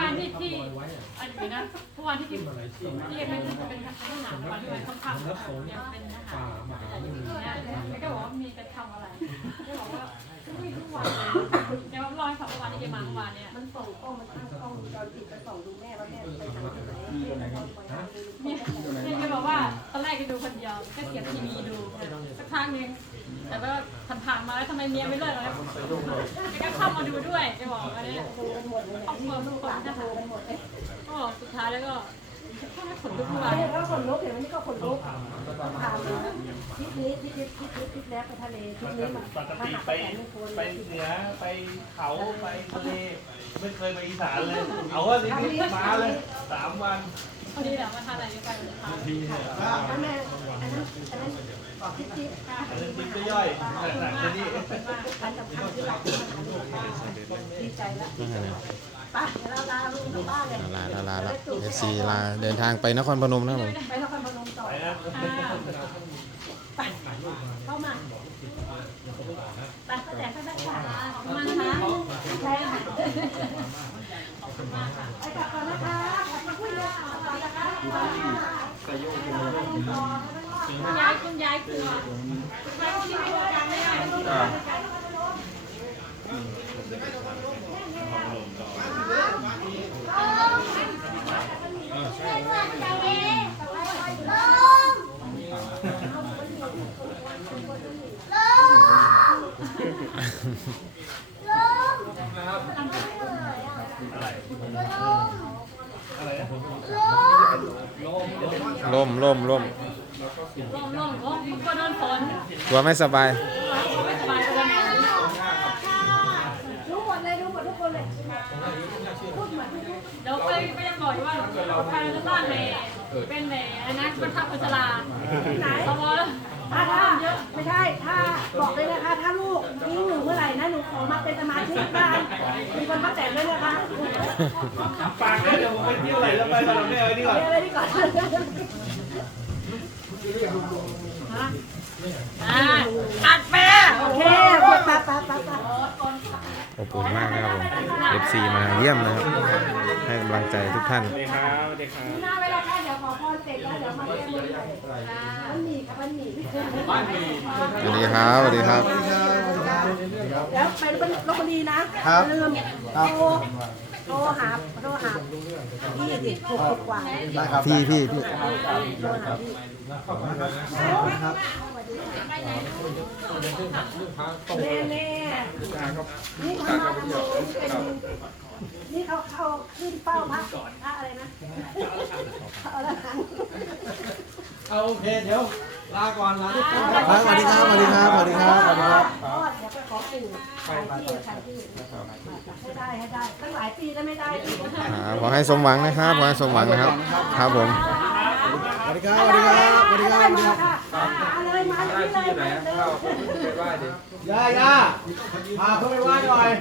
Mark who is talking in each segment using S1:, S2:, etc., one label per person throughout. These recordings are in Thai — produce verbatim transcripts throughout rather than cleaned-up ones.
S1: านที่ที่อันนี้นะเมื่อวานที่ที่ที่เป็นเป็นทหารวันที่วันค่ำๆเนี่ยเป็นทหารเนี่ยก็บอกว่ามีกันทำอะไรก็บอกว่าไม่ทุกวันเลยเดี๋ยวรอให้สองวันที่จะมาเมื่อวานเนี่ย
S2: มันส่งกล้องมันตั้งกล้องตอนติดไปส่องดูแม่ว่าแม่ไปทำอะไร
S1: เนี่ยก็บอกว่าตอนแรกก็ดูคนเดียวก็เสียบทีวีดูสักพักนึงแต่ก็ผ่านๆมาแล้วทำไมเมียไม่เลิกเลยก็เข้ามาดูด้วยจะบอกว่าเนี่ยครอบครัวลูกคนทหารก็สุดท้ายแล้วก็ขนลุกทุกวัน
S2: ก็ขนลุกเห็นวันนี้ก็ขนลุกถามทริปนี้ทริปนี้ทริปนี้ทริปแรกไปทะเลทริปนี้มา
S3: ปกติไปไปเหนือไปเขาไปทะเลไม่เคยไปอีสานเลยเอาว่าทีนี้มาเลยสามวัน
S1: พอดีแหละมาทานอะไรไปวันท้าย
S2: อันนั้นอันนั้นอันนั้นทริปทริป
S3: อันนั้นทริปก็ย่อยหนักๆนี่
S2: การสำคัญที่เราดีใจแล้วไปเราลาลูกบ้านเลย
S4: ลาลาลาลาเอฟซีลาเดินทางไปนครพนมนะผม
S2: ไปนครพนมต่อไปเข้ามาไปก็แต่ก็ได้ค่ะมาค่ะใช่ค่ะไปกลับก่อนนะคะมาคุยกันก่อนนะคะ
S1: คุณยายคุณยายกลัวคุณยายที่ไม่รู้กันไม่ได้
S4: ล่มล่มล่ม
S1: ลมลมลมก็โดนฝน
S4: ตัวไม่สบาย
S1: ไม่สบายเลย
S2: รู้หมดเลยรู้หมดทุกคนเลยพูดเหมือน
S1: เดี๋ยวไปก็ยังบอกว่าใครจะตั้งในเป็นในอันนั้นบรรทัดอุจจาระไหนสมอ
S2: ถ้าถ้าไม่ใช่ถ้าบอกเลยนะคะถ้าลูกทิ้งหนูเมื่อไหร่นะหนูขอมาเป็นสมาชิกบ้านมีคนมาแต่งด้วยนะคะ
S3: ปากเดี๋ยวผมไปเที่ยวไหนแล้วไปตอนนี้เอาไว้ดีกว่า
S2: เอาไว้ดีก่อน
S1: อัดแม่
S2: โอเคปะปะปะปะ
S4: อบอุ่นมากนะครับผม เอฟ ซี มาเยี่ยมนะครับให้กำลังใจทุกท่าน
S3: สวัสดีครับสวัสดีครับ
S2: หน้าเวลาค่ะเดี๋ยวขอพรเสร็จแล้วเดี๋ยวมาเรียนรู้มันหนีกับมันหนี
S4: สวัสดีครับสวัสดีครับ
S2: แล้วไปลบบุรีนะลืมโทรโทรหาโทรหาพี่ดิถูกถูกกว่า
S4: พี่พี่พี่
S2: โทรหาพี่ครับแน่แน่นี่ทำมาทำเป็นนี่เขาเขาขึ้นเป้าพักพระอะไรนะเอาละหัน
S3: เอาโอเคเดี๋ยวลาก่อนลาทุกคน
S4: ครับสวัสดีครับสวัสดีครับสวัสดีครับสวัสดีครับ
S2: เดี๋ยวไปขอปู่ใครที่ใครที่ให้ได้ให้ได้ตั้งหลายปีแล้วไม่ได้
S4: ขอให้สมหวังนะครับขอให้สมหวังนะครับครับผมสวัสดีครับสวัสดีครับสวัสดีครับ
S2: มาเลยมาที่ไหน
S3: ย่าย่าพาเขาไปไหว้หน่อย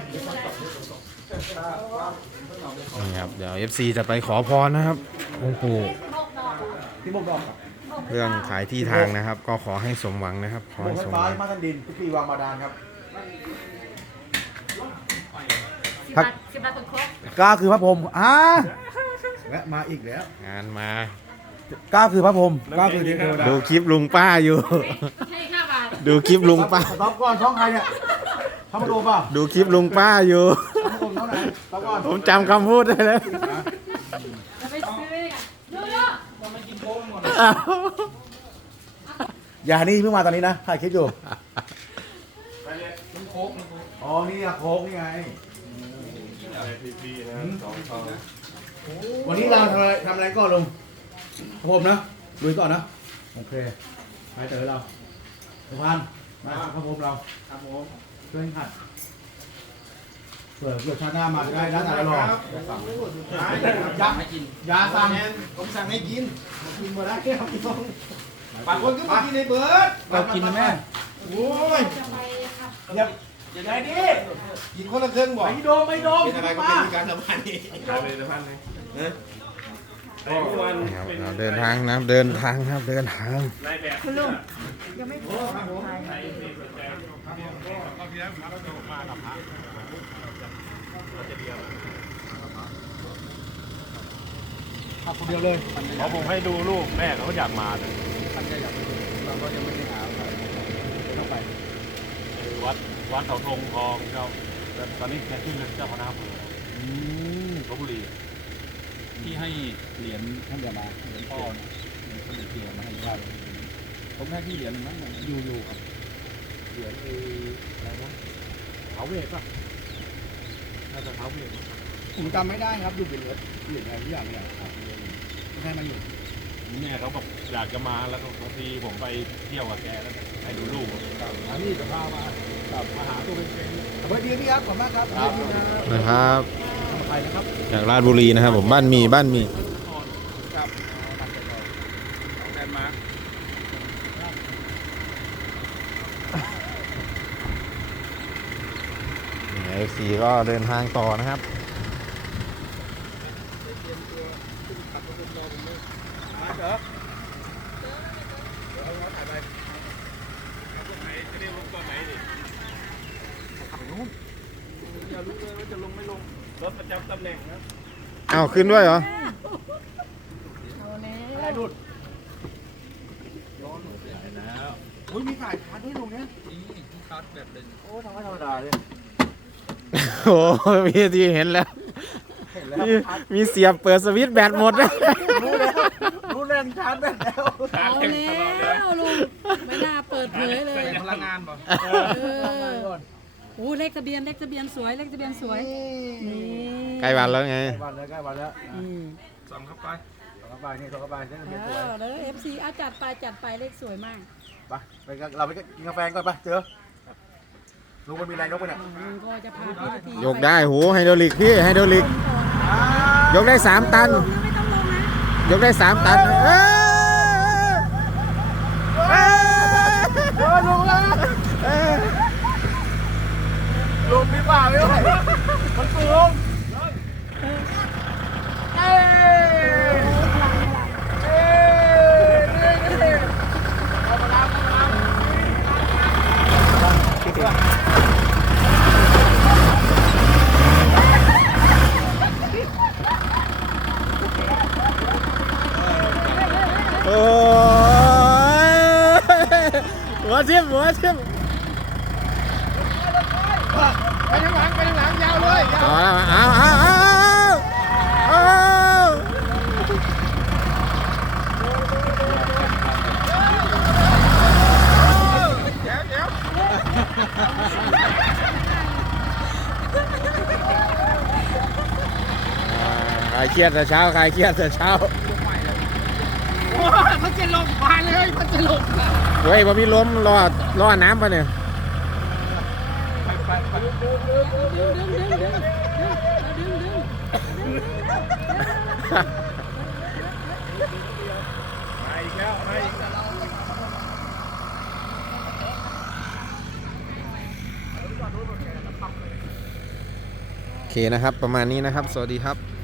S4: นี่ครับเดี๋ยว เอฟ ซี จะไปขอพรนะครับองค์ปู่
S3: ที่บกดอก
S4: เรื่องขายที่ทางนะครับก็ขอให้สมหวังนะครับขอให้สมหวัง
S3: มาทันดินทุกปีวางบาดาลครับ
S1: พักสิบนาทีครบ
S3: ก้าคือพระพรหมอ่าแวะมาอีกแล้ว
S4: งานมา
S3: ก้าคือพระพรหมก้าคือเทวดา
S4: ดูคลิปลุงป้าอยู่
S1: ให้ห้าบาท
S4: ดูคลิปลุงป้า
S3: ต๊อบก่อนท้องใครเนี่ยทำมาดูป่ะ
S4: ดูคลิปลุงป้าอยู่ผมจำคำพูดได้แล้ว
S1: ไปซื้อเยอะ
S3: อย่านี่เพิ่งมาตอนนี้นะถ่ายคลิปอยู่อ๋อนี่อะโค้กนี่ไงวันนี้เราทำอะไรทำอะไรก่อนลุงผมนะลุยก่อนนะโอเคไปเจอเราสุพรรณมาครับผมเราครับผมช่วยหัดเผื่อเผื่อชาติหน้ามาจะได้ร้านไหนรอยาให้กินยาสั่งผมสั่งให้กินกินมาได้แค่กินต้องบางคนก็มากินในเบิร์ดเรากินนะแม่โอ้ยอย่าอย่าได้ดิกินคนละเครื่องบอกไม่โดมไม่โดมเป็นอะไรก็เป็นการสัมพันธ์นี่การเลยสัมพันธ์เลย
S4: เราเดินทางนะเดินทางครับเดินทาง
S1: คุณลุงยังไม่พอ
S4: ค
S3: คนเดียวเลย
S5: พอผมให้ดูรูปแม่เขาก็อยากมาเลย
S3: ท่านจะอยากไปดูเราก็ยังไม่ได้หาโอกาสต้องไป
S5: คือวัดวัดเสาธงทองเจ้าแล้วตอนนี้แกขึ้นเป็นเจ้าคณะอำเภอ
S3: อืม
S5: ลพบุรี
S3: ที่ให้เหรียญท่านเดียวมาเหรียญพ่อนะเหรียญคนเดียวมาให้ญาติผมให้ที่เหรียญหนึ่งมั้งอยู่อยู่ครับเหรียญไอ้อะไรวะเท้าเวทป่ะน่าจะเท้าเวทผมจำไม่ได้ครับอยู่เป็นเหรียญเหรียญอะไรที่อย่างเนี่ยครับไม่ใช่มาอยู่
S5: แม่เขาบอกอยากจะมาแล้วก็บางทีผมไปเที่ยวกับแกแล้วให้ดูรูป
S3: อันนี้จะพามากับมาหาตัวเป็นๆสวัสดีพี่ครับขอบคุณมากครับครับ
S4: นะครับ
S3: ใครนะครับ
S4: จากราชบุรีนะครับผมบ้านมีบ้านมี
S3: ครับตัดเสร็จแล้วของแดนมาร์ค
S4: เอฟซีก็เดินทางต่อนะครับ
S3: มาเถอะเดี๋ยวเอาน้องถ่ายไป
S5: จะได้ลงตอนไหนดิ
S3: ขับไปนู้นอย่ารู้เลยว่าจะลงไม่ลง
S5: รถประจำตำแหน่งนะ
S4: อ้าวขึ้นด้วยเหรอ
S3: อะไรดุดร้อนหมดเลยแล้วอุ้ยมีสายชาร์จด้วยลงเนี้ยนี่ชาร์จแบบเดินโอ้ทำไมธรรมดาเลย
S4: โอ้พี่ที่เห็นแล้ว
S3: เห็นแล้ว
S4: มีมีเสียบเปิดสวิตช์แบตหมดแล้ว
S3: รู้แล้วรู้แรงชาร์จแบตแล้ว
S2: เอาแล้วลุงไม่น่าเปิดเผยเลย
S3: เป็นพลังงานป่ะ
S2: เออโอ้เลขทะเบียนเลขทะเบียนสวยเลขทะเบียนสวยนี่
S4: ใกล้วันแล้วไง
S3: ใกล้วันแล้วใกล้วันแล้ว
S2: อืม
S3: ส่องเข้าไปส่องเข้าไปนี่ส่องเข้าไปนี่
S2: เอ
S3: เบียนสวย
S2: อแล้วเอฟซีเอาจัดไปจัดไปเลขสวยมาก
S3: ไปไปกันเราไปกินกาแฟก่อนไปเจอลุงมันมีแรงยกไปเนี่ย
S2: ลุงก็จะพาพี่นาที
S4: ยกได้โหไฮดรอลิกพี่ไฮดรอลิก ยกได้สามตัน
S2: ลุงไม่ต้องลงนะ
S4: ยกได้สามตันเอ้ยเอ้ย
S3: เออลุงแล้ว
S4: เอ้ย
S3: ลุงมีป่าไม่ไหวมันสูงเอ้ยเอ้ยนี่นี่เอามาล้างเอามาล้างคิดว่า
S4: โอ้ยหัวทิ่มหัวทิ่ม
S3: ไปทางหลังไปทางหลังยาวเลยยาว
S4: เอาแล้วเอาเอาเอาเอา
S3: เดี๋ยวเดี๋ยว
S4: คลายเครียดแต่เช้าคลายเครียดแต่เช้า
S3: โอ้ยมันจะลงมาเลยมันจะลง
S4: เฮ้ยพอมีล้มรอรอน้ำปะเนี่ย
S3: ไปไปไป
S2: ดึงดึงดึงดึงดึงดึงดึงดึง
S5: มาอีกแล้วมาอีกแล้ว
S4: โอเคนะครับ ประมาณนี้นะครับ สวัสดีครับ